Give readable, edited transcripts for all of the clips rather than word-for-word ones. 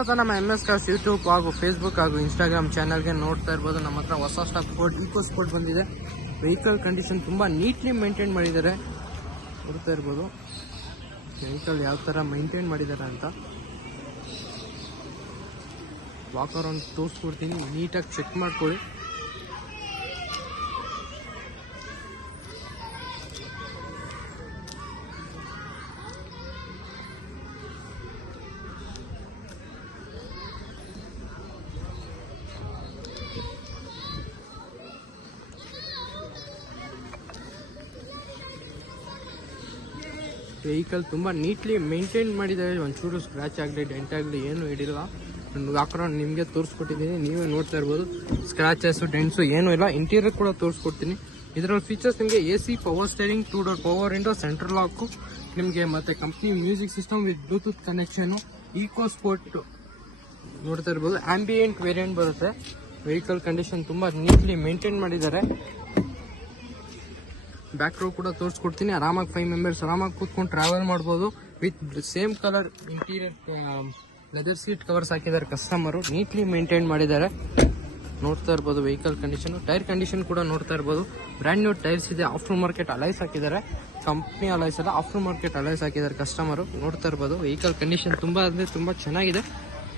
ಸತ ನಮ್ಮ MS cars YouTube ಹಾಗೂ ಫೇಸ್ಬುಕ್ ಹಾಗೂ ಇನ್ಸ್ಟಾಗ್ರಾಮ್ ಚಾನಲ್ಗೆ ನೋಡ್ತಾ ಇರ್ಬೋದು. ನಮ್ಮ ಹತ್ರ ಹೊಸ ಸ್ಟಾಕ್ ಸ್ಪೋರ್ಟ್ ಈಕೋ ಸ್ಪೋರ್ಟ್ ಬಂದಿದೆ. ವೆಹಿಕಲ್ ಕಂಡೀಷನ್ ತುಂಬ ನೀಟ್ಲಿ ಮೇಂಟೈನ್ ಮಾಡಿದ್ದಾರೆ. ನೋಡ್ತಾ ಇರ್ಬೋದು ವೆಹಿಕಲ್ ಯಾವ ಥರ ಮೇಂಟೈನ್ ಮಾಡಿದ್ದಾರೆ ಅಂತ. ವಾಕ್ ಅರೌಂಡ್ ತೋರಿಸ್ಕೊಡ್ತೀನಿ, ನೀಟಾಗಿ ಚೆಕ್ ಮಾಡ್ಕೊಳ್ಳಿ. ವೆಹಿಕಲ್ ತುಂಬ ನೀಟ್ಲಿ ಮೇಂಟೈನ್ ಮಾಡಿದ್ದಾರೆ. ಒಂಚೂರು ಸ್ಕ್ರ್ಯಾಚ್ ಆಗಲಿ ಡೆಂಟ್ ಆಗಲಿ ಏನೂ ಹಿಡಿಲ್ಲ. ವಾಕರೌಂಡ್ ನಿಮಗೆ ತೋರಿಸ್ಕೊಟ್ಟಿದ್ದೀನಿ, ನೀವೇ ನೋಡ್ತಾ ಇರ್ಬೋದು. ಸ್ಕ್ರ್ಯಾಚಸ್ಸು ಡೆಂಟ್ಸು ಏನೂ ಇಲ್ಲ. ಇಂಟೀರಿಯರ್ ಕೂಡ ತೋರಿಸ್ಕೊಡ್ತೀನಿ. ಇದರಲ್ಲಿ ಫೀಚರ್ಸ್ ನಿಮಗೆ AC, power steering, 2 door power window, central lock ನಿಮಗೆ, ಮತ್ತು company music system with Bluetooth connection. EcoSport ನೋಡ್ತಾ ಇರ್ಬೋದು. ಆಂಬಿಯೆಂಟ್ ವೇರಿಯಂಟ್ ಬರುತ್ತೆ. ವೆಹಿಕಲ್ ಕಂಡೀಷನ್ ತುಂಬ ನೀಟ್ಲಿ ಮೇಂಟೈನ್ ಮಾಡಿದ್ದಾರೆ. ಬ್ಯಾಕ್ ರೋ ಕೂಡ ತೋರಿಸ್ಕೊಡ್ತೀನಿ. ಆರಾಮಾಗಿ 5 ಮೆಂಬರ್ಸ್ ಆರಾಮಾಗಿ ಕೂತ್ಕೊಂಡು ಟ್ರಾವೆಲ್ ಮಾಡ್ಬೋದು. With same colour interior leather seat covers ಹಾಕಿದ್ದಾರೆ ಕಸ್ಟಮರು. ನೀಟ್ಲಿ ಮೇಂಟೈನ್ ಮಾಡಿದ್ದಾರೆ. ನೋಡ್ತಾ ಇರ್ಬೋದು ವೆಹಿಕಲ್ ಕಂಡೀಷನ್. ಟೈರ್ ಕಂಡೀಷನ್ ಕೂಡ ನೋಡ್ತಾ ಇರ್ಬೋದು. ಬ್ರ್ಯಾಂಡ್ ನ್ಯೂ ಟೈರ್ಸ್ ಇದೆ. ಆಫ್ಟರ್ ಮಾರ್ಕೆಟ್ ಅಲೈಸ್ ಹಾಕಿದ್ದಾರೆ. ಕಂಪ್ನಿ ಅಲೈಸ್ ಅಲ್ಲ, ಆಫ್ಟರ್ ಮಾರ್ಕೆಟ್ ಅಲೈಸ್ ಹಾಕಿದ್ದಾರೆ ಕಸ್ಟಮರು. ನೋಡ್ತಾ ಇರ್ಬೋದು ವೆಹಿಕಲ್ ಕಂಡೀಷನ್ ತುಂಬ ಅಂದರೆ ತುಂಬ ಚೆನ್ನಾಗಿದೆ.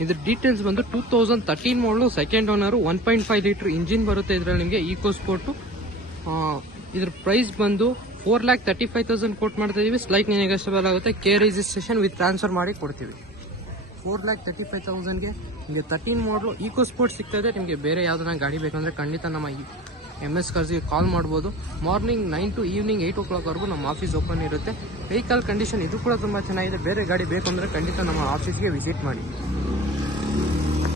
ಇದ್ರ ಡೀಟೇಲ್ಸ್ ಬಂದು 2013 ಮಾಡಲು, ಸೆಕೆಂಡ್ ಓನರು, 1.5 ಲೀಟರ್ ಇಂಜಿನ್ ಬರುತ್ತೆ ಇದರಲ್ಲಿ ನಿಮಗೆ. ಈಕೋ ಸ್ಪೋರ್ಟು ಇದ್ರ ಪ್ರೈಸ್ ಬಂದು 4,35,000 ಕೋಟ್ ಮಾಡ್ತಾ ಇದೀವಿ. ಸ್ಲೈಟ್ ನೆಗೋಷಿಯಬಲ್ ಆಗುತ್ತೆ. ಕೆ ರಿಜಿಸ್ಟ್ರೇಷನ್ ವಿತ್ ಟ್ರಾನ್ಸ್ಫರ್ ಮಾಡಿ ಕೊಡ್ತೀವಿ. 4,35,000ಗೆ ನಿಮಗೆ 13 ಮಾಡಲು ಈಕೋ ಸ್ಪೋರ್ಟ್ ಸಿಗ್ತದೆ. ನಿಮಗೆ ಬೇರೆ ಯಾವ್ದನ್ನ ಗಾಡಿ ಬೇಕಂದ್ರೆ ಖಂಡಿತ ನಮ್ಮ MS ಕಾರ್ಸ್ಗೆ ಕಾಲ್ ಮಾಡ್ಬೋದು. ಮಾರ್ನಿಂಗ್ 9 to ಈವ್ನಿಂಗ್ 8 o'clock ವರೆಗೂ ನಮ್ಮ ಆಫೀಸ್ ಓಪನ್ ಇರುತ್ತೆ. ವೆಹಿಕಲ್ ಕಂಡೀಷನ್ ಇದು ಕೂಡ ತುಂಬ ಚೆನ್ನಾಗಿದೆ. ಬೇರೆ ಗಾಡಿ ಬೇಕು ಅಂದರೆ ಖಂಡಿತ ನಮ್ಮ ಆಫೀಸ್ಗೆ ವಿಸಿಟ್ ಮಾಡಿ.